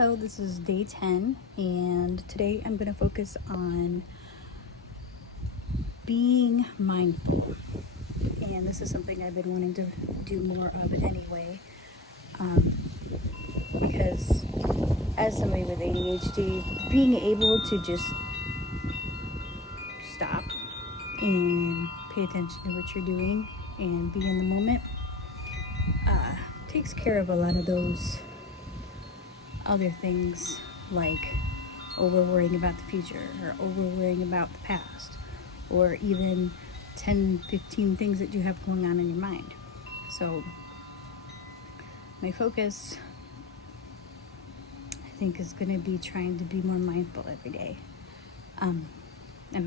Hello, this is day 10, and today I'm going to focus on being mindful. And this is something I've been wanting to do more of anyway, because as somebody with ADHD, being able to just stop and pay attention to what you're doing and be in the moment takes care of a lot of those other things, like over worrying about the future or over worrying about the past, or even 10-15 things that you have going on in your mind. So my focus, I think, is going to be trying to be more mindful every day. I'm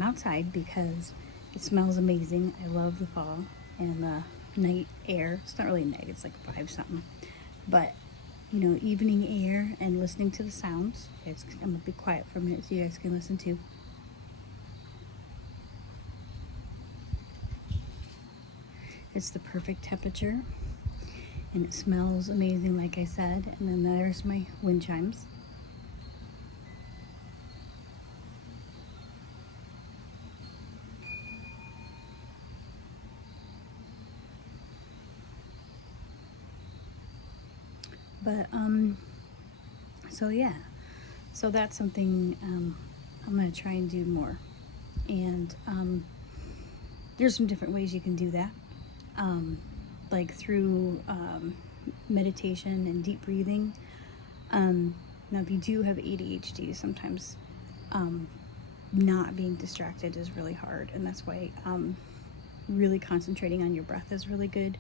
outside because it smells amazing. I love the fall and the night air. It's not really night, it's like 5 something, but evening air and listening to the sounds. I'm gonna be quiet for a minute so you guys can listen too. It's the perfect temperature and it smells amazing, like I said. And then there's my wind chimes. But so that's something I'm going to try and do more. And there's some different ways you can do that, like through meditation and deep breathing. Now, if you do have ADHD, sometimes not being distracted is really hard, and that's why really concentrating on your breath is really good.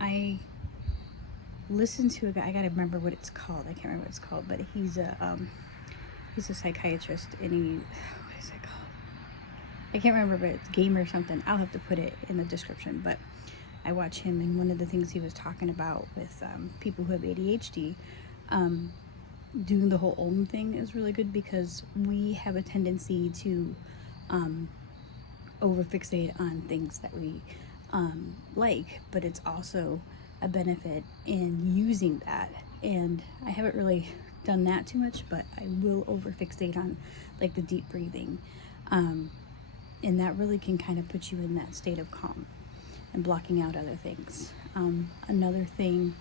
I listen to a guy, I gotta remember what it's called. I can't remember what it's called, but he's a psychiatrist, and what is it called? I can't remember, but it's Game or something. I'll have to put it in the description. But I watch him, and one of the things he was talking about with people who have ADHD, doing the whole OM thing is really good, because we have a tendency to overfixate on things that we like, but it's also a benefit in using that. And I haven't really done that too much, but I will overfixate on like the deep breathing, and that really can kind of put you in that state of calm and blocking out other things. Another thing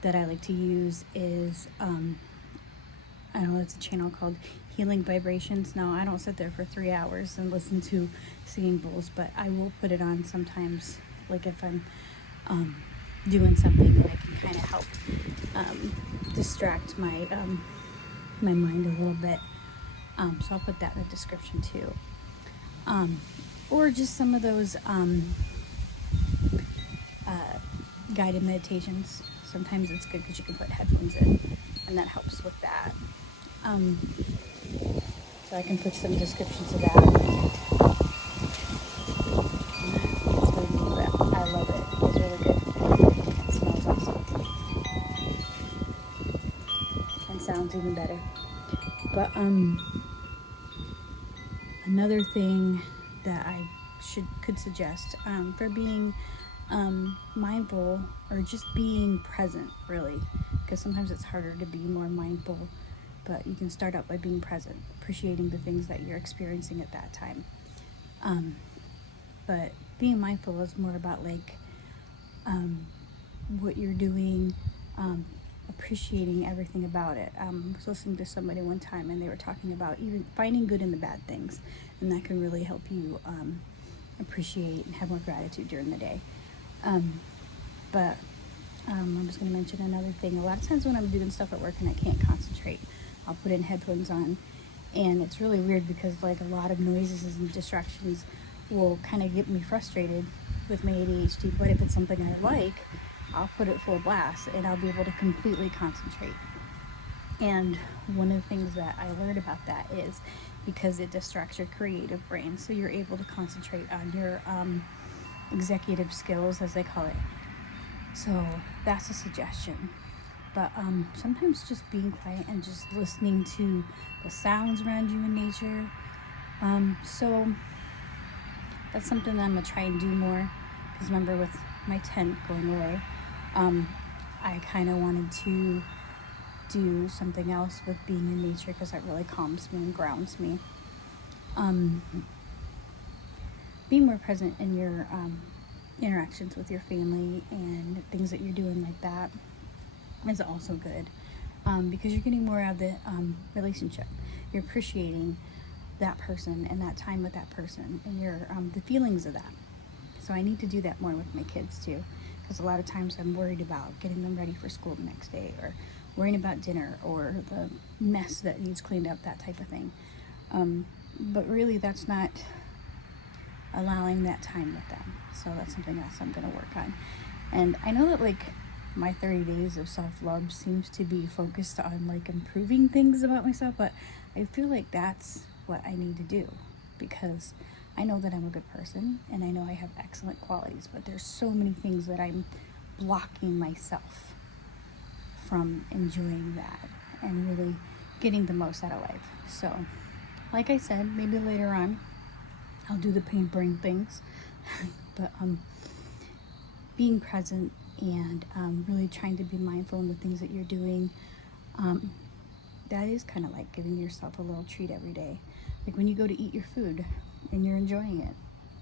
that I like to use is I know it's a channel called Healing Vibrations. Now, I don't sit there for 3 hours and listen to singing bowls, but I will put it on sometimes, like if I'm doing something that I can kind of help distract my my mind a little bit. So I'll put that in the description too. Or just some of those guided meditations. Sometimes it's good because you can put headphones in, and that helps with that. So I can put some descriptions of that. I love it. It's really good. It smells awesome. And sounds even better. But another thing that I could suggest for being mindful, or just being present, really, because sometimes it's harder to be more mindful, but you can start out by being present, appreciating the things that you're experiencing at that time. But being mindful is more about like what you're doing, appreciating everything about it. I was listening to somebody one time, and they were talking about even finding good in the bad things, and that can really help you appreciate and have more gratitude during the day. But I was going to mention another thing. A lot of times when I'm doing stuff at work and I can't concentrate, I'll put in headphones on, and it's really weird because like a lot of noises and distractions will kind of get me frustrated with my ADHD. But if it's something I like, I'll put it full blast and I'll be able to completely concentrate. And one of the things that I learned about that is because it distracts your creative brain, so you're able to concentrate on your executive skills, as they call it. So that's a suggestion. But sometimes just being quiet and just listening to the sounds around you in nature. So that's something that I'm gonna try and do more, because remember, with my tent going away, I kind of wanted to do something else with being in nature because that really calms me and grounds me. Being more present in your interactions with your family and things that you're doing like that is also good, because you're getting more out of the relationship. You're appreciating that person and that time with that person and your the feelings of that. So I need to do that more with my kids too, because a lot of times I'm worried about getting them ready for school the next day, or worrying about dinner, or the mess that needs cleaned up, that type of thing. But really that's not allowing that time with them. So that's something else I'm going to work on. And I know that like my 30 days of self-love seems to be focused on like improving things about myself, but I feel like that's what I need to do, because I know that I'm a good person and I know I have excellent qualities, but there's so many things that I'm blocking myself from enjoying that and really getting the most out of life. So like I said, maybe later on I'll do the pampering things, but being present and really trying to be mindful in the things that you're doing, that is kind of like giving yourself a little treat every day. Like when you go to eat your food and you're enjoying it,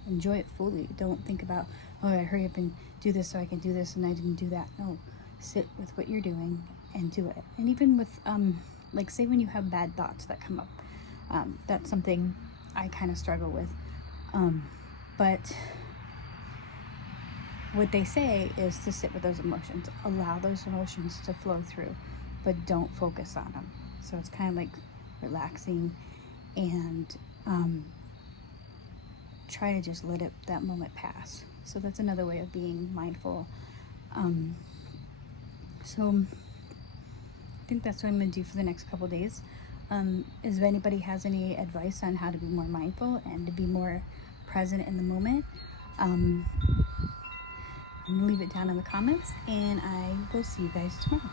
enjoy it fully. Don't think about, oh, I hurry up and do this so I can do this and I didn't do that. No, sit with what you're doing and do it. And even with like say when you have bad thoughts that come up, that's something I kind of struggle with. But what they say is to sit with those emotions, allow those emotions to flow through, but don't focus on them. So it's kind of like relaxing and try to just let that moment pass. So that's another way of being mindful. So I think that's what I'm going to do for the next couple days. If anybody has any advice on how to be more mindful and to be more present in the moment, I'm going to leave it down in the comments, and I will see you guys tomorrow.